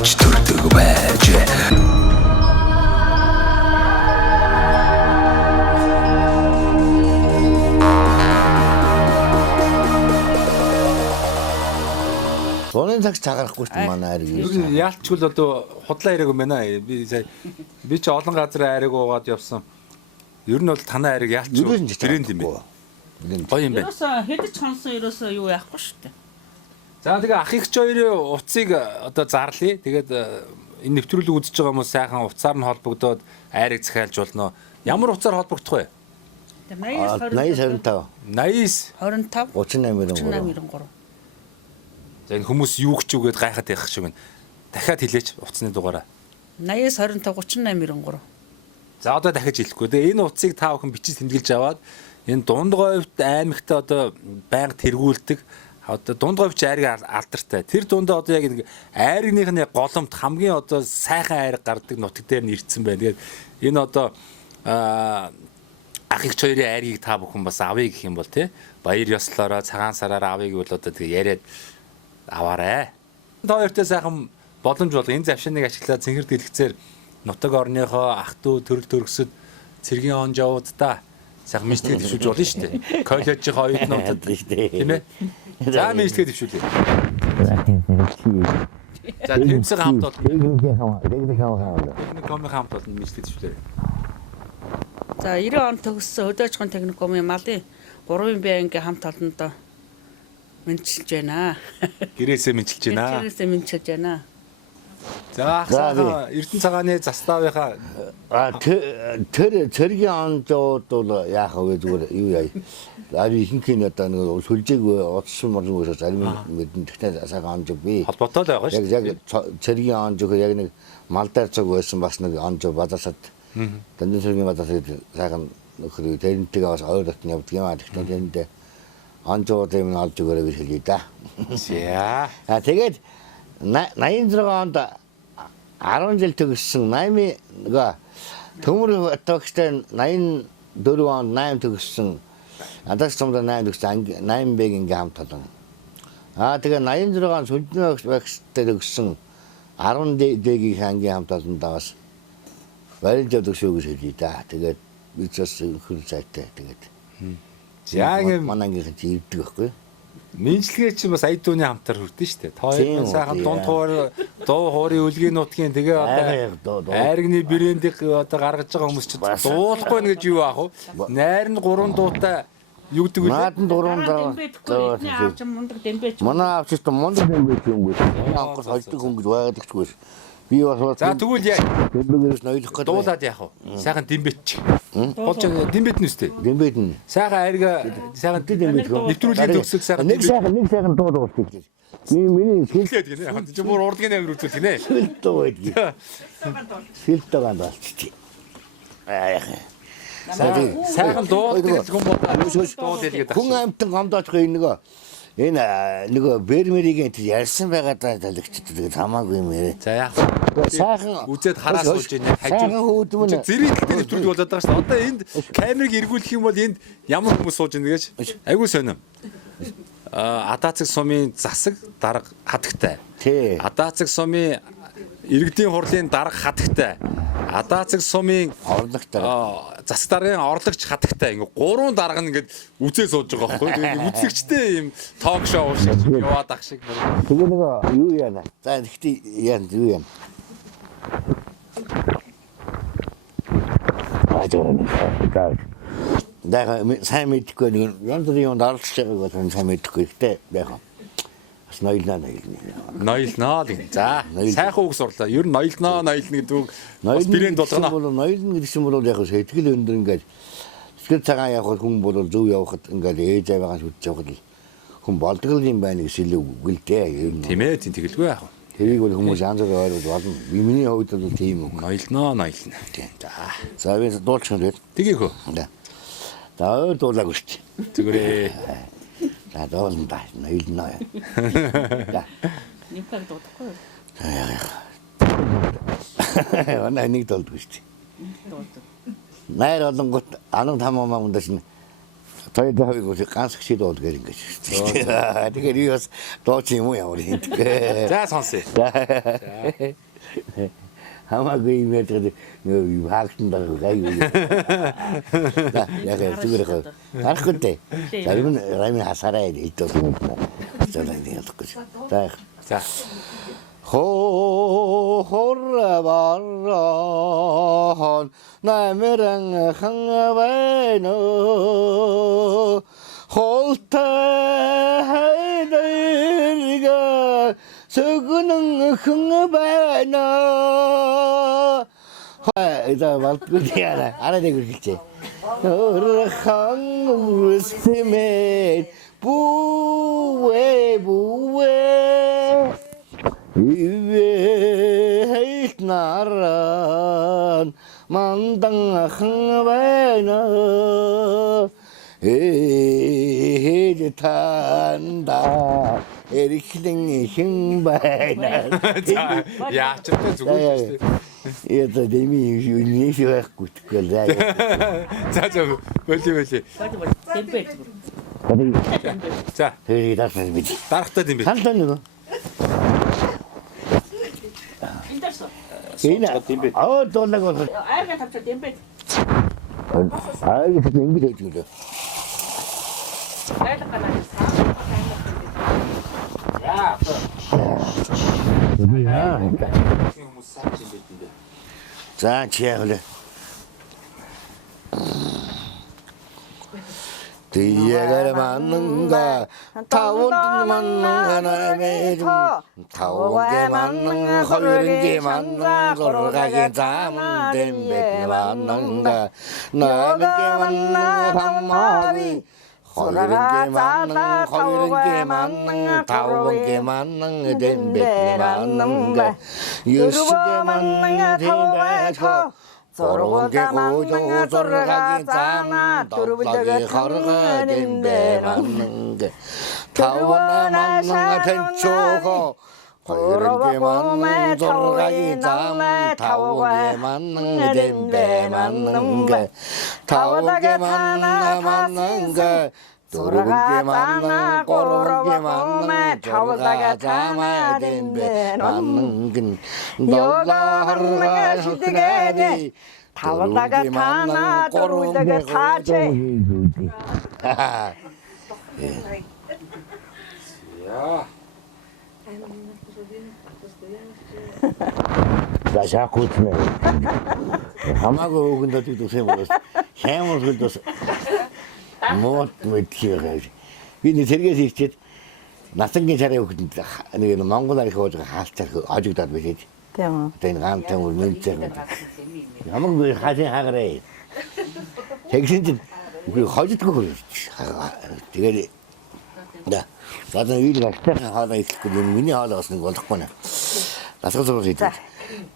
Авч төрдөг байж. Сонин цагт цагаарахгүй шүү дээ манай айрыг. Ер нь яалтчгүй одоо худлаа яриаг юм байна. Би чи олон газар айрыг уугаад явсан. Ер нь бол танаа айрыг яалтчгүй тренд юм байна. Гоё юм байна. Ерөөсөө хэдэж хонсон ерөөсөө юу яахгүй шүү дээ. За тэгээ ах ихч хоёрын утсыг одоо зарлая. Тэгээд энэ нэвтрүүлэг үзэж байгаа хүмүүс сайхан утсаар нь холбогдоод айрыг захиалж болно. Ямар утсаар холбогдох вэ? 80 25 80 25 38 За энэ хүмүүс юу гэж үгээд гайхаад байх шиг байна. Дахиад хэлээч утасны дугаараа. 80 25 38 93. За одоо дахиж хэлэхгүй. Тэгээ энэ утсыг та бүхэн бичиж тэмдэглэж аваад энэ дундговьт аймагт одоо байнга тэргүүлдэг одоо дундговьч айрыг алдартай. Тэр дундаа одоо яг нэг айрныхны голомт хамгийн одоо сайхан айраг гардаг нутаг дээр нь ирдсэн байна. Тэгээд энэ одоо ах ихч хоёрын айрыг та бүхэн бас авъя гэх юм бол тий баяр ёслолоороо цагаан сараар авъя гэвэл одоо тэгээ яриад аваарэ. Та хоёртой сайхан боломж бол энэ завшааныг ашиглаад цэнхэр дэлгэцээр нутаг орныхоо ах トゥ төрөл төрөсөд цэргийн он жавуудаа сайхан мэдлэгээ дэвшүүлж болно шүү дээ. Коллежийн оюутнуудад тийм ээ. За мэдлэгээ дэвшүүлээ. За тэмцээн хамт бол техникум хамт бол мэдлэгээ дэвшүүлээ. За 90 он төгссөн хөдөөжгөн техникумын малын 3-ын байнгийн хамт олондоо мэдчилж байна. Гэрээсээ мэдчилж байна. Гэрээсээ мэдчилж байна. За Эрдэнэ цагааны заставынхаа тэр цэргийн онцод бол яах вэ зүгээр юу яа. Ари ихэнх нь одоо нэг сүлжээг утсан мөрөнгөөс зарим мэдэн тэгтээ сайхан онж би. холбоотой л байгаа шүү дээ. Яг цэргийн онж яг нэг мал дээр цог байсан бас нэг онж бадасад. Дандын цэргийн бадасад сайхан нөхөр тэрнтэйгээ бас ойр дотн явдаг юм аа. Тэгтээ тэрэндээ онжууд юм олж өгөөрэй гэж хэлээ да. За. Тэгээд 86 онд 10 жил төгссөн 8 нөгөө төмөр тогтсон 84 онд 8 төгссөн адаас цомд 8 төгссөн 8 бэг ингээм хамт олон. Тэгээ 86 он сүлдний багштай төгссөн 10 дэгийн ангийн хамт олондоо бас барилж явдаг шүү гэж хэлээ да. Тэгээд бичээс хөл зайтай тэгээд. За ингэ манангийн ирдэг байхгүй. Минжлэгээ чинь бас аяд дууны хамтар хүрдэн шүү дээ. Тоо сайхан дунд дуу хуурын үлгийн нутгийн тэгээ одоо айргны брэндийг одоо гаргаж байгаа хүмүүс чинь дуулахгүй нэ гэж юу аах вэ? Найр нь 3 дуутай юу гэдэг вэ? Наадан 3 даа. Авч мундаг дэмбэч. Манай авч ч мундаг дэмбэч юм гээд. Анхаас хольдог хүн гэж байгаагчгүй. Би бас За тэгвэл яг дэмбэгээс нойлох гэдэг. дуулаад яах вэ? Сайхан дэмбэч. Болж дэмбэт нь үстэй. Дэмбэт нь. Сайхан айрга сайхан дэмбэт. нэвтрүүлгийн төгсөг сайхан нэг сайхан дуу дуулдаг гэж. Миний хэлээд гинэ. Яг чи бүр урдгийн амир үзүүл гинэ. хэлдэг байдаг. Хэлдэг болчих. Сайхан дуулдаг хүн дуу дэлгээд хүн амтан гомдоочих нөгөө бэрмэригийн ярьсан байгаа далигчдад тэгээд хамаагүй юм яриа. За яах вэ? Сайхан үзээд хараа суулж байна. Сайхан хүүдмэн зэрэгтэй нэвтрүүлэг болоод байгаа шүү дээ. Одоо энд камерыг эргүүлэх юм бол энд ямар хүмүүс сууж байна гэж айгүй сонирм. Адаацэг сумын засаг дарга хатагтай. Тий. Адаацэг сумын иргэдийн хурлын дарга хатагтай. Адаацэг сумын орлогтой. Засаг даргын орлогч хатагтай. Ингээ 3 дарга нь ингээд үзээ сууж байгаа байхгүй. Тэгээд үзэгчтэй юм ток шоу шиг яваад ах шиг. Тэгээ нөгөө юу яана. За ихтэй яана юу яана. Аа Даага сайн мэдхгүй нэг янз бүрийн юм даралж байгааг бол сайн мэдхгүй ихтэй яг бас нойлноо. Нойлноо л. За сайхан үг сурлаа. Ер нь нойлноо гэдэг үг бас брэнд болгоно. Нойлно гэдэг юм бол яг сэтгэл өндөр ингээд сэтгэл цагаан явах хүн бол зөв явахад ингээд ээж аваагаа шүтж явахад хүн болдог юм байна гэж хэлэв гэлдээ. Тийм ээ тэгэлгүй яах вэ? Тэрийг бол хүмүүс янз бүрээр ойлгож болно. Миний хувьд бол тийм үг. Нойлноо. Тийм. За би дуулчих юм дээ. Тгийхөө. За дуулаагүй шүү дээ. Зүгээрээ. За дуулна да. Нойлноо. За. Нэмпэг дуудахгүй. Манай нэг дуулдаг шүү дээ. Найр олонгот анан тамаа мандаш 저희 하고 간식시도 어떻게 된 거지. 되게 리어스 또 지무야 우리. За сонсъё. 아마 그 이메일에 그 학생들 가지고. 내가 그거 알았 그때. 라면 하살아야 돼. 또 저는 내가 듣고지. За. 호라바라 나메랑 항아바이노 홀타이들가 서그는 항아바이노 이따 말끝이야 알아내고 있지 항무스메 부웨 이외 나란 만당 항바이나 에헤 탄다 에리키댕이 흰바이나 За яачтай зүгээр шүү дээ. это деми юнише кутгэлээ За болий. 댐бэ. За тэр이 다시 비지 дарахтай юм бэ. 한단 누구 이나 돌라고 아이가 답쳐 댐베. 아이 그 준비 되죠 아이가 가나. 야. 뭐야 хүмүүс саад юм бэ. 자 지혜래 뒤에가 맞는가 타원 맞는 하나님의 중 타원게 맞는 허르게 맞는 돌아가게 잠은 댐베 맞는가 나는게 맞는 한마리 허르게 맞는 허르게 맞는 타원게 맞는 댐베 맞는가 유수게 맞는 댐베 소르게 고조 소르가게 잠 돌아가게 허르가 댐베 맞는 게 타원나 맞는 같은 초호 허르게 맞는 소르가게 잠 타원게 맞는 댐베 맞는 게 타원게 맞는 게 소르게 맞는 꼬르게 맞는 소르가 잠아 댐베 맞는 게 너가 허르가 시대게 타오다가 타나 도루다가 타체 야. 자 자꾸 웃네 하마고 근데 또 세모스 해모스 또 뭐 티어가지 근데 저기서 있지 낯선 게 잘해요 근데 아니 망고다리 그거 하스타 그 아주 다 되지 대모. 되는 감정을 문자가 아무 그 하지 하그래 백신진 그 허짓고 그래 되게 나도 위가 하다 있거든 미니 하다 왔는 거 덕분에 나서서 그러지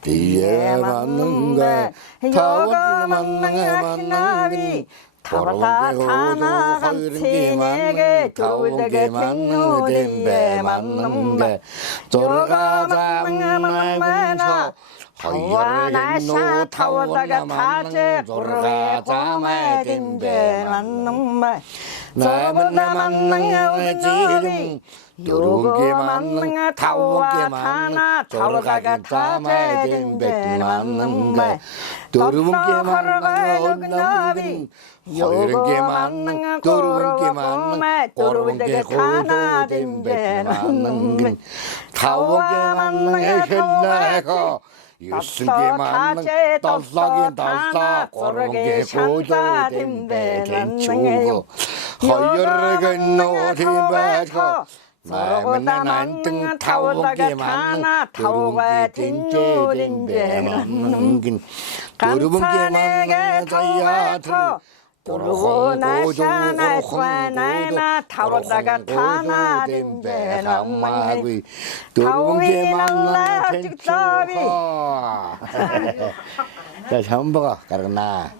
뒤에 맞는 거 타원 맞는 게 타바타 타나 감치 내게 두르게 맞는 댐베 맞는 게 돌아가자 만나면서 허여를 타오다가 타제 돌아가자 댐베 맞는 말 나만 만난 지금 요렇게 만난 타오게 만난 돌아가가 타마 댐베 맞는 게 도르게 만난 요렇게 만난 도르게 만난 꼬르게 고도 댐베 맞는 게 타오게 만난 헬라가 유스게 만난 달사게 달사 꼬르게 고도 댐베 댐추고 허여를 노디베고 나만 안등 타오게 만난 도르게 딘제 맞는 게 도르게 만난 자야들 도르고 나샤나 과나나 타오다가 타나 댐베 남만해 도르게 만난 텐초비 자 전부가 가르나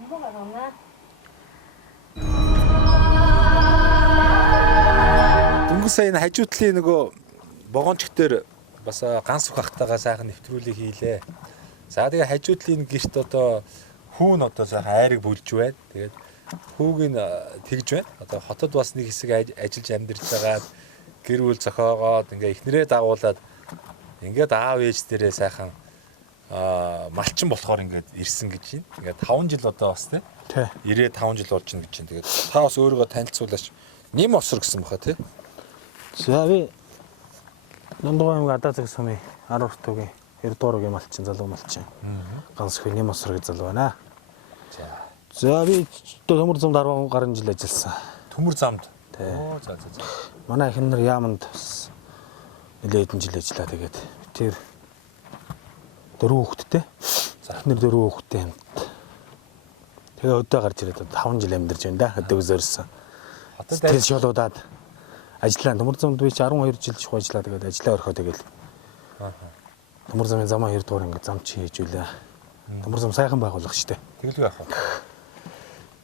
Дөнгөж сая энэ хажуудлын нөгөө богоончг дээр бас ганс ухахтайгаа сайхан нэвтрүүлэг хийлээ. За тэгээ хажуудлын гэрт одоо хүүн одоо сайхан айрыг бүлж байна. Тэгээд хүүгийн тэгж байна. Одоо хотод бас нэг хэсэг ажиллаж амьдарч байгаа гэр бүл зохиогоод ингээ эхнэрээ дагуулад ингээд аав ээж дээрээ сайхан малчин болохоор ингээд ирсэн гэж байна. Ингээд 5 жил одоо бас тий. 95 жил болж байна гэж байна. Тэгээд та бас өөрийгөө танилцуулаач. Ним осор гэсэн баха тий. За би Дундгой аймаг Адаа-Цаг сумын 12 төвгийн 90 дуурайгийн малчин залуу малчин. Ганц их Ним осор гэж залуу байна. За би төмөр замд 10 гаруй жил ажилласан. Төмөр замд. Оо за. Манай эхнэр яаманд бас нэлээд хэдэн жил ажиллаа тэгээд тэр 4 хүүхэдтэй. Эхнэр 4 хүүхэдтэй хамт. Тэгээ өдөө гарч ирээд 5 жил амьдарч байна да. Өдөө зөрсөн. Тэгэл шолуудаад ажиллаа. Төмөр замд би 12 жил шух ажиллаа тэгээд ажиллаа орхоо тэгэл. Төмөр замын замаа 2 дугаар ингээд зам чи хийж үлээ. Төмөр зам сайхан байгуулах штэ. Тэгэл яах вэ?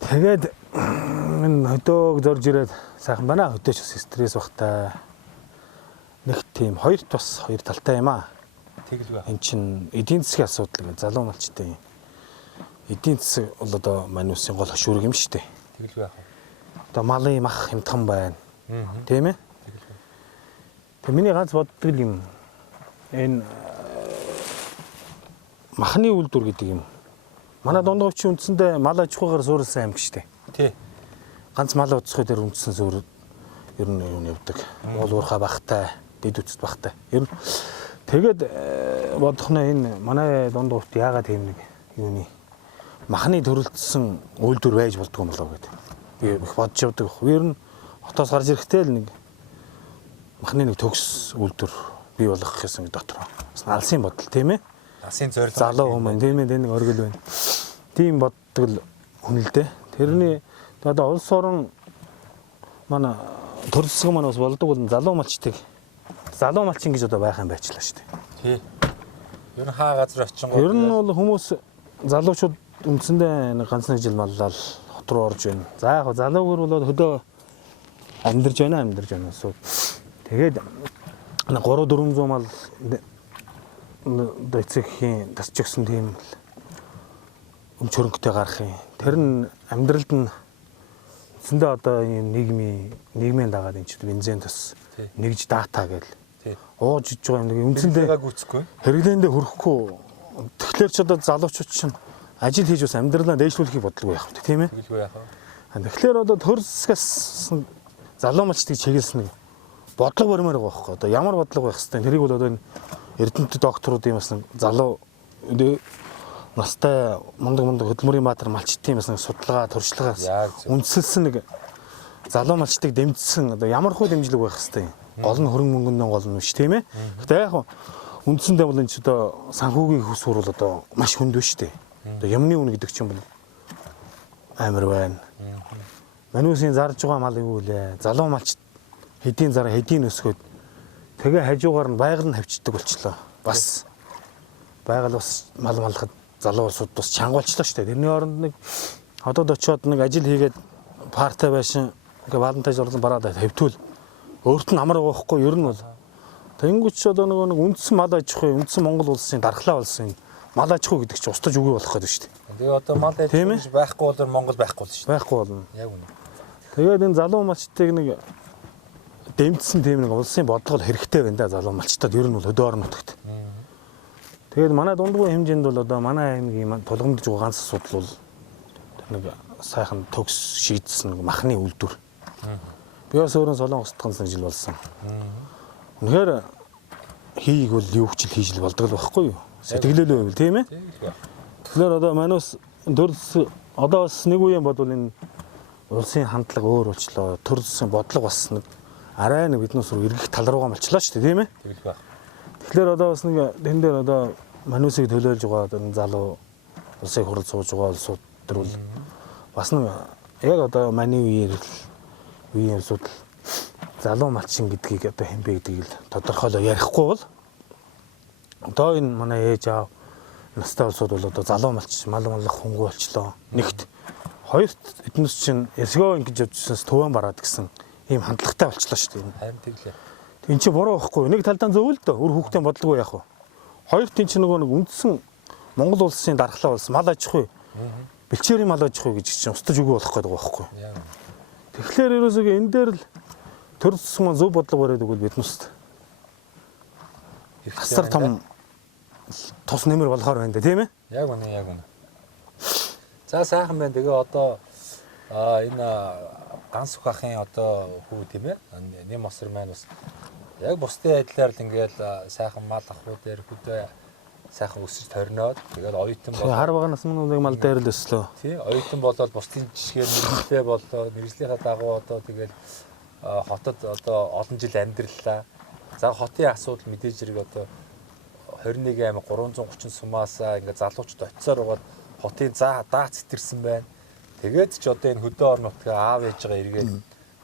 Тэгээд энэ хөдөөг зорж ирээд сайхан байна. Хөдөөч бас стресс багтай. Нэг тийм хоёр талтай юм аа. Тэгэл яах. Эн чин эдийн засгийн асуудал гэж залуу малчтай. Эдийн засаг бол одоо манай улсын гол хөшүүрэг юм шүү дээ. Тэгэл яах. Одоо малын мах хямдхан байна. Тийм ээ. Тэг миний ганц боддог юм. Энэ махны үйлдвэр гэдэг юм. Манай Дундгойчийн үндсэндээ мал аж ахуйгаар суурилсан аймаг шүү дээ. Тий. Ганц мал удахгүй дээр үндсэн суурь ер нь юу явдаг. Уул уурхай багтай, дэд үцэд багтай. Ер нь тэгээд бодох нь энэ манай Дундгойт яагаад тийм нэг юуны махны төрөлдсөн үйлдвэр байж болдгоо юм болоо гэдэг. Би их бодож явдаг. Ер нь хотоос гарч ирэхдээ л нэг махны нэг төгс үйлдвэр бий болгох гэсэн дотор. Бас алсын бодол тийм ээ. Асын зорилго залуу хүмүүс тийм ээ нэг оргил байна. Тийм боддог л хүн л дээ. Тэрний одоо улс орон манай төрөлсгөө маань бас болдог бол залуу малчдаг. Залуу малчин гэж одоо байх юм байчлаа шүү дээ. Тий. Ер нь хаа газар очингоо. Ер нь бол хүмүүс залуучууд үндсэндээ нэг ганц нэг жил маллал хот руу орж байна. За яг залуугөр бол хөдөө амьдарч байна суу. Тэгээд 300-400 мал дэцэхийн тасч өгсөн тийм өмчөрөнгөтэй гарах юм. Тэр нь амьдралд нь үндсэндээ одоо ийм нийгмийн дагаад энэ чинь бензин тас нэгж дата гээл ууж иж байгаа юм нэг үндсэндээ гүцэхгүй хэрэглээндээ хүрэхгүй. Тэгэхээр ч одоо залуучууд чинь ажил хийж бас амьдралаа дээшлүүлэхийг бодлого яах вэ тийм ээ. Тэгэлгүй яах вэ? Тэгэхээр одоо төрсгээс залуу малчдыг чиглэсэн нэг бодлого баримаар байгаа байхгүй. Одоо ямар бодлого байх хэвээр тэрийг бол одоо энэ Эрдэнэт докторуудын бас нэг залуу настай мундаг хөдөлмөрийн баатар малчтын бас нэг судалгаа туршлагаас үндэслсэн нэг залуу малчтыг дэмжсэн одоо ямар хөө дэмжлэг байх хэвээр. Гол нь хөрөнгө мөнгөний гол нь биш тийм ээ. Гэхдээ яг үндсэндээ бол энэ ч одоо санхүүгийн хөсвөр бол одоо маш хүнд биш дээ. Одоо юмны үн гэдэг чинь бол амар байна. Манайсын зарж байгаа мал юу вэ? Залуу малч хэдийн зараа хэдийн өсгөөд тэгээ хажуугаар нь байгаль нь хавчдаг болчлоо. Бас байгаль бас мал малахад залуу улсууд бас чангуулчлаа шүү дээ. Тэрний оронд нэг хотод очиод нэг ажил хийгээд партай байшин ингээ валентайж орлон бараад тавьтвал өөрт нь амар байхгүй ер нь бол тэнгуүч одоо нэг үндсэн мал аж ахуй үндсэн Монгол улсын дархлаа болсон мал аж ахуй гэдэг чинь устдаж үгүй болох гэдэг шүү дээ. Тэгээ одоо мал аж ахуй байхгүй бол Монгол байхгүй болно шүү дээ. Байхгүй болно. Яг үнэ. Тэгээд энэ залуу малчтыг нэг дэмжсэн тийм нэг улсын бодлого хэрэгтэй байна да залуу малчтад ер нь бол хөдөө орон нутагт. Тэгээд манай Дундгой хэмжээнд бол одоо манай аймгийн тулгамдж байгаа ганц асуудал бол нэг сайхан төгс шийдсэн нэг махны үйлдвэр. Би бас өөрөө Солонгост ганц нэг жил болсон. Үнэхээр хийг бол юу ч хийж л болдог л байхгүй юу? Сэтгэлээ байвал тийм ээ? Тэгэхээр одоо манайс төрөлс одоо бас нэг үеийн бодвол энэ улсын хандлага өөр болчлоо. Төрөлсөн бодлого бас нэг арай нэг биднээс рүү эргэх тал руугаа болчлоо шүү дээ, тийм ээ? Тэгэхээр одоо бас нэг тэн дээр одоо манайсыг төлөөлж байгаа энэ залуу улсын хурал сууж байгаа улсууд төр бол бас нэг яг одоо маний үеийн асуудал залуу малчин гэдгийг одоо хэмбэ гэдгийг л тодорхойлоо ярихгүй бол одоо энэ манай ээж аав настай улсууд бол одоо залуу малч мал маллах хөнгө болчлоо. Нэгт хоёрт эднес чинь эсгөө ингэж явжсанс төвөн бараад гэсэн ийм хандлагатай болчлоо шүү дээ. Харин тэглээ. Энд чи буруу байхгүй. Нэг талдаа зөв л дөө. Өөр хүүхдийн бодлого яах вэ? Хоёрт энэ чинь нөгөө нэг үндсэн Монгол улсын дархлаа болсон мал аж ахуй бэлчээрийн мал аж ахуй гэж чинь устж өгөө болох гэдэг байхгүй. Яг. Тэгэхээр ерөөсөө энэ дээр л төр засгийн маань зөв бодлого бариад өгвөл биднээс асар том тус нэмэр болохоор байна да тийм ээ. Яг үнэ. За сайхан байна. Тэгээ одоо энэ ганц их ахын одоо хүү тийм ээ. Нэм осор маань бас яг бусдын адилаар л ингээд сайхан мал ахуй дээр хөдөө сайхан өсөж торноод тэгээд оюутан хар баганаас мөн нэг мал дээр л өслөө. тий оюутан болоод бусдын жишгээр мэрэгчлээ болоо мэрэгжлийнхаа дагуу одоо тэгээд хотод одоо олон жил амьдраллаа. За хотын асуудал мэдээж хэрэг одоо 21 аймаг 330 сумаасаа ингээд залуучууд очисоор байгаад хотын даац зэтэрсэн байна. Тэгээд ч одоо энэ хөдөө орон нутгаа аав ээжгээ эргээд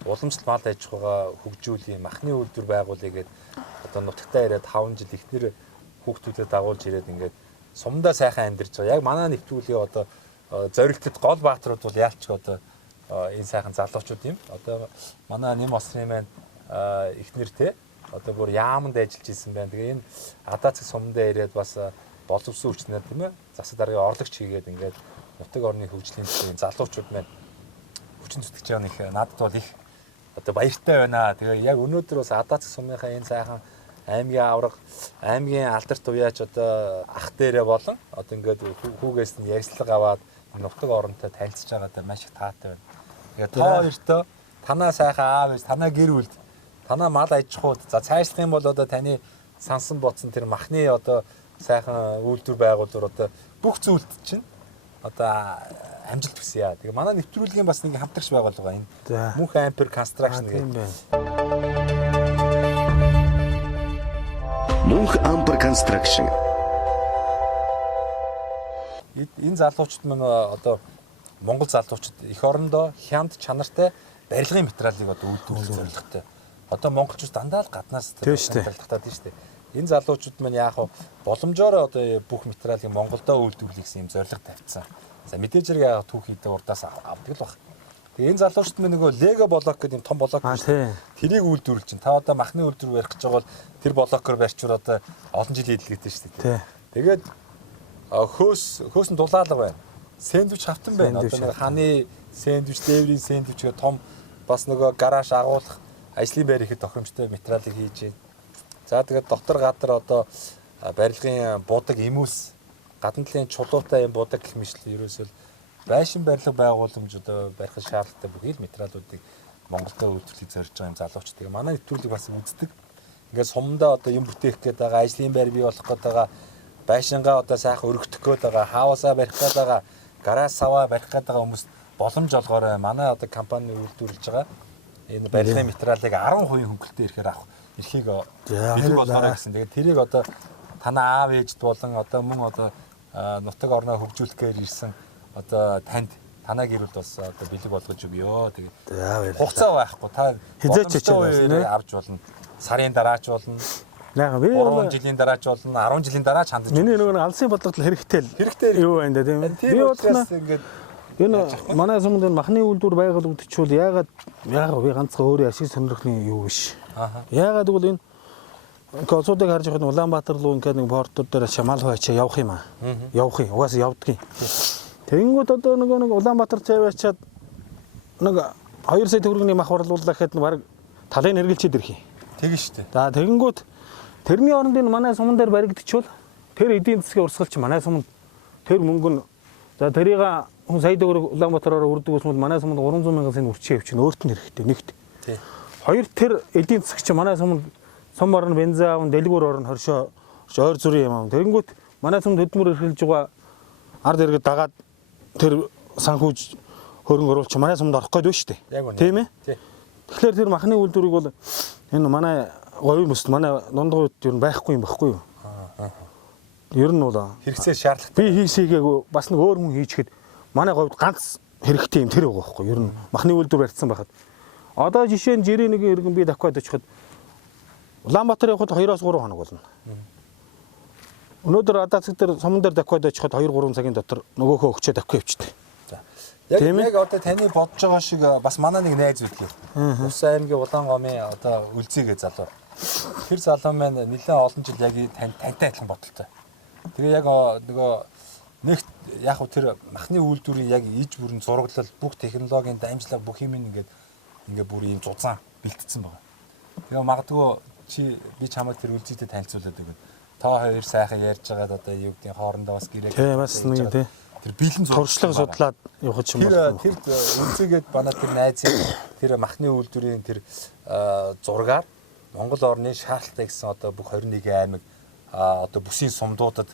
уламжлалт мал аж ахуйгаа хөгжүүлэх махны үйлдвэр байгуулъя гэдэг одоо нутагтаа ирээд 5 жил ихнэр хүүхдүүдэд дагуулж ирээд ингээд сумдаа сайхан амьдарч байгаа. Яг манай нэвтрүүлгийн одоо зорилтод гол бааtruуд бол яалч одоо энэ сайхан залуучууд юм. Одоо манай нэм осрын маань ихнэр те одоо бүр яаманд ажиллаж исэн байна. Тэгээ энэ Адацэг сумдаа ирээд бас боловсон хүчнээр тийм ээ засаг даргын орлогч хийгээд ингээд нутаг орны хөгжлийн төлөө залуучууд маань хүчин зүтгэж байгаа нэг надад бол их одоо баяртай байна. Тэгээ яг өнөөдөр бас Адацэг сумынхаа энэ сайхан аймгийн авраг, аймгийн алдарт уяач одоо ах дээрээ болон одоо ингээд хүүгээс нь ярьцлага аваад нутаг оронтой танилцж байгаадаа маш их таатай байна. Тэгээ та хоёртоо танаа сайхан аав ээж, танаа гэр бүл, танаа мал аж ахуйд за цаашлах юм бол одоо таны сансан бодсон тэр махны одоо сайхан үйлдвэр байгуулалт одоо бүх зүйлд чинь одоо амжилт хүсье. Тэгээ манай нэвтрүүлгийн бас нэг хамтрагч байгуулга байна. Энэ Мөнх Ампер Construction гэдэг. Мөнх Ампер Construction. Энэ залуучууд маань одоо Монгол залуучууд эх орондоо хямд чанартай барилгын материалыг одоо үйлдвэрлэх зорилготой. Одоо монголчууд дандаа л гаднаас барилгатаад тийм шүү дээ. Энэ залуучууд маань яах вэ? Боломжоор одоо бүх материалыг Монголдоо үйлдвэрлэх гэсэн юм зорилго тавьсан. За мэдээж хэрэг яах түүхийдээ урдаас авдаг л баг. Тэгээ энэ залуучууд маань нөгөө Лего блок гэдэг юм том блок шүү дээ. Тэрийг үйлдвэрлэж чинь. Та одоо махны үйлдвэр барих гэж байгаа бол тэр блокоор барьчвал одоо олон жилийн эдлэгтэй шүү дээ. Тэгээд хөөс нь дулаалга байна. Сэндвич хавтан байна. Одоо нэг ханы сэндвич, дээврийн сэндвич гэх том бас нөгөө гараж агуулах ажлын байр ихэд тохиромжтой материалыг хийж. За тэгээд дотор гадар одоо барилгын будаг эмүүс гадна талын чулуутай юм будаг гэх мэтлээ ерөөсөө байшин барилга байгууламж одоо барих шаардлагатай бүхий л материалуудыг Монголдо үйлдвэрлэх зорж байгаа юм залууч. Тэгээ манай нэвтрүүлэг бас үздэг. Ингээд сумдаа одоо юм бүтээх гээд байгаа, ажлын байр бий болох гээд байгаа, байшингаа одоо сайхан өргөдөх гээд байгаа, хаусаа барих гээд байгаа, гараж саваа барих гээд байгаа хүмүүс боломж олгоорой. Манай одоо компани үйлдвэрлэж байгаа энэ барилгын материалыг 10% хөнгөлөлтөөр ихээр авах эрхийг бэлэг болгоорой гэсэн. Тэгээд тэрийг одоо танаа аав ээжд болон одоо мөн одоо нутаг орноо хөгжүүлэх гээд ирсэн одоо танд танаа гэр бүл бас одоо бэлэг болгож өгөө. Тэгээд хугацаа байхгүй та хизээч чичээ авч болно. Сарын дараач болно. Яг би 3 жилийн дараач болно. 10 жилийн дараач хандаж. Миний нөгөө алсын бодлогот хэрэгтэй юу байна да тийм ээ. Би бодлоо ингээд энэ манай сумд энэ махны үйлдвэр байгуулагдчихвал яагаад би ганцхан өөрөө ашиг сонирхны юу биш. Яагаад гэвэл энэ Косуудыг харж байхад Улаанбаатар руу ингээд нэг портууд дээр шамал хойчоо явах юм аа. Явах юм. Угаасаа явдгийн. Тэгэнгүүт одоо нэг Улаанбаатар цайваачаад нэг 2 сая төгрөгийн мах орлууллаа гэхэд баг талын эргэлчээд ирэх юм. тэгэн штэ. За тэгэнгүүт тэрний оронд энэ манай суман дээр баригдчихвал тэр эдийн засгийн урсгалч манай суманд тэр мөнгө нь за тэрийг хүн сая төгрөг Улаанбаатараар өрдөг ус бол манай суманд 300 мянган сая үрчээ явчихна. Өөрт нь хэрэгтэй нэгт. Тий. Хоёр тэр эдийн засгч манай суманд сум орн бензин аав дэлгүүр орн хоршоо ойр зүрийн юм аа. Тэгэнгүүт манай сумд хөдөлмөр эрхэлж байгаа ард иргэд дагаад тэр санхүүж хөрөнгө оруулч манай сумд орох гээд байна шүү дээ. Тийм ээ? Тэгэхээр тэр махны үйлдвэрийг бол энэ манай говийн бүст манай дундгуйд ер нь байхгүй юм баггүй юу? Ер нь бол хэрэгцээ шаардлагатай. Би хийсэйгээ бас нэг өөр хүн хийчихэд манай говьд ганц хэрэгтэй юм тэр байгаа байхгүй юу? Ер нь махны үйлдвэр барьсан байхад. Одоо жишээ нь жирийн нэг иргэн би давхад очиход Улаанбаатар явахад 2-3 хоног болно. Өнөөдөр Адацэг дээр суман дээр давхад очиход 2-3 цагийн дотор нөгөөхөө өгчөө давхад явчихдаг. Яг одоо таны бодож байгаа шиг бас манай нэг найз үлээ. Ус аймгийн Улаангомын одоо үлзийгээ залуу. Тэр залуу маань нэлээд олон жил яг тантай адилхан бодолтой. Тэгээ яг нөгөө нэг яг хөө тэр махны үйлдвэрийн яг иж бүрэн зураглал бүх технологийн дамжлага бүх юм ингээд бүр ийм зузаан бэлтгэсэн байгаа. Тэгээ магадгүй би чамайг тэр үлзийтэй танилцуулаад өгöd. Та хоёр сайхан ярьж байгаад одоо юу гэдгийг хоорондоо бас гэрээ. Тийм бас нэг тийм. Тэр бэлэн туршлага судлаад явах юм байна. Тэр үлзийгээд манай тэр найзын тэр махны үйлдвэрийн тэр зургаар Монгол орны шаардлагатай гэсэн одоо бүх 21 аймаг одоо бүсийн сумдуудад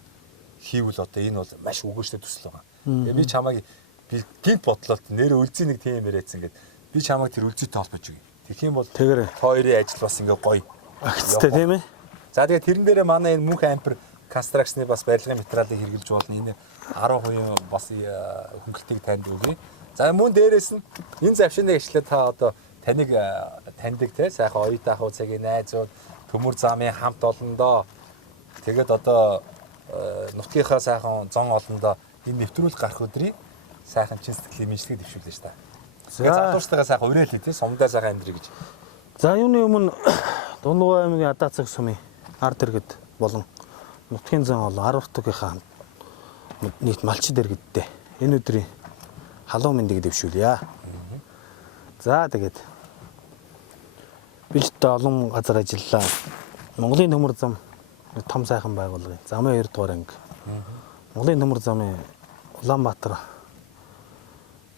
хийвэл одоо энэ бол маш өгөөжтэй төсөл байгаа. Тэгээ би чамайг гинт бодлолт нэр үлзий нэг тийм яриадсан гэдэг. Би чамайг тэр үлзийтэй холбож өгье. Тэгэх юм бол хоёрын ажил бас ингээ гоё. Агцтай тийм ээ. За тэгээ тэрэн дээрээ манай энэ мөнх ампер констракцны бас барилгын материалыг хэрэглэж болно. Энэ 10% бас хөнгөлтийг танд өгье. За мөн дээрээс нь энэ завшиныг ажиллаад та одоо таныг таньдаг те сайхан оюутан ахуй цагийн найзууд төмөр замын хамт олондоо тэгээд одоо нутгийнхаа сайхан зон олондоо энэ нэвтрүүлэг гарах өдрийг сайхан чин сэтгэлийн мэдлэг дэвшүүлнэ ш та. Тэгээд залуучтайгаа сайхан уриалъя те сумдаа сайхан амьдрий гэж. За юуны өмнө Дундгой аймгийн Адаацаг сумын ард иргэд болон нутгийн зан олон 10 нутгийнхаа нийт малчид иргэдтэй энэ өдрийн халуун мэндийг дэвшүүлье. За тэгээд билт олон газар ажиллаа. Монголын төмөр зам том сайхан байгуулгын замын 2 дугаар анги. Монголын төмөр замын Улаанбаатар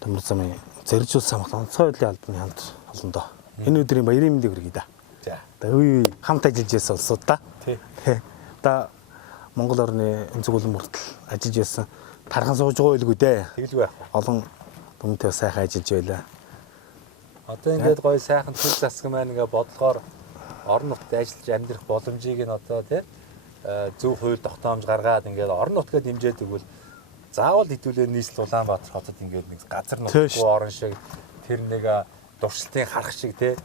төмөр замын зэрэгжүүлсэн онцгой байдлын албаны хамт олондоо энэ өдрийн баярын мэндийг хүргэе да. За. Тэгээ хамт ажиллаж байсан улсууд да. Тий. Та Монгол орны өнцөг улам хүртэл ажиллаж байсан тархан сууж байгаа байлгүй дээ. Тэгэлгүй яах вэ? Олон дүнтэй сайхан ажиллаж байлаа. Одоо ингээд гоё сайхан төл засаг маань ингээд бодлохоор орон нутгад ажиллаж амьдрах боломжийг нь одоо тий зөв хууль тогтоомж гаргаад ингээд орон нутгаа дэмжиж өгвөл заавал хэдүүлээ нийслэл Улаанбаатар хотод ингээд нэг газар нутгүй орон шиг тэр нэг дуршилтын харах шиг тий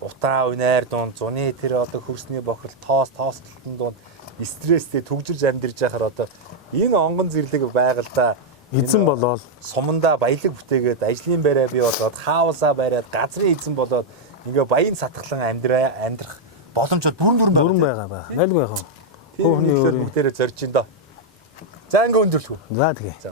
утаа унаар дунд зуны тэр одоо хөрсний бохирол тоостолтын дунд стресстэй төгжирж амьдарч байхаар одоо энэ онгон зэрлэг байгальдаа эзэн болоод сумандаа баялаг бүтээгээд ажлын байраа бий болоод хаусаа бариад газрын эзэн болоод ингээ баян сатглан амьдрах боломжууд бүрэн байгаа. Найлгүй яах вэ? Хүүхний бүгдээрээ зорж ин доо. За ингээ өндөрлөх үү. За тэгээ. За.